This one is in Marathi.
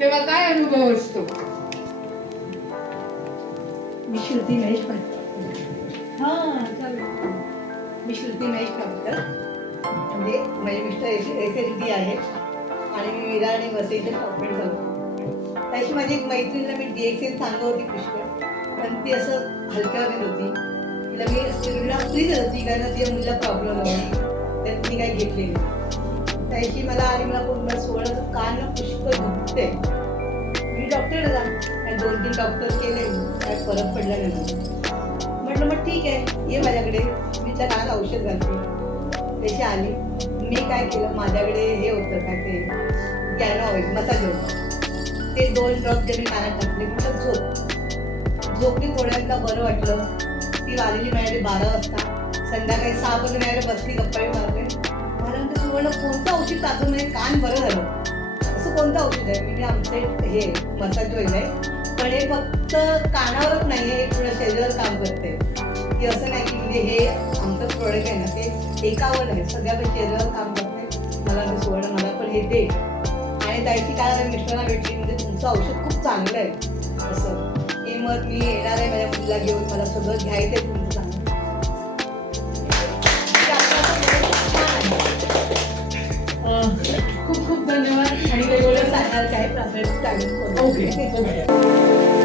तेव्हा काय अनुभव असतो? मी श्रुती महेश मी श्रुती महेश कामकर, म्हणजे माझे मिस्टर एसएलडी आहे आणि मी विरार आणि वसईचे टॉपमेट झालो. त्याची माझी एक मैत्रिणीला मी DXN सांगत होती पुष्कळ, पण ती असं हलक्यावर होती. तिला मी तिला फ्री देत होती कारण तिच्या मुलीला प्रॉब्लेम होती, तर मी काही घेतली नाही. त्याची मला आणि मला पूर्ण सोळाचं कान पुष्कळ दुखते. मी डॉक्टरला जा, 2-3 डॉक्टर केले, काय फरक पडला नाही. म्हटलं मग ठीक आहे, ये माझ्याकडे, मी त्या कानात औषध घालते. त्याची आली. मी काय केलं, माझ्याकडे हे होतं काय ते गॅनो ऑइल मसाज होतं, ते 2 ड्रॉप जे मी कानात टाकले. म्हटलं झोपली. थोड्याला बरं वाटलं. ती आलेली माझ्याकडे 12 वाजता, संध्याकाळी 6 पर्यंत माझ्याकडे बसली, गप्पाही मारले. मला म्हणते तू म्हणलं कोणतं औषध टाकून म्हणजे कान बरं झालं. असं कोणतं औषध आहे? म्हणजे आमचं हे मसाज ऑइल आहे, पण हे फक्त कानावरच नाही, हे पुढे शरीरावर काम करते. की असं नाही की म्हणजे हे आमचं प्रोडक्ट आहे ना, ते एकावर आहे, सगळ्या पण शरीरावर काम करते. मला ते सोडलं, मला पण हे दे. आणि त्याची काय मिस्टरांना भेटली, म्हणजे तुमचं औषध खूप चांगलं आहे असं. हे मग मी येणार आहे माझ्या मुलीला घेऊन, मला सगळं घ्यायचं आहे तुमचं चांगलं. खूप खूप धन्यवाद. आणि वेगवेगळं सांगणार काय प्राथमिक ओके.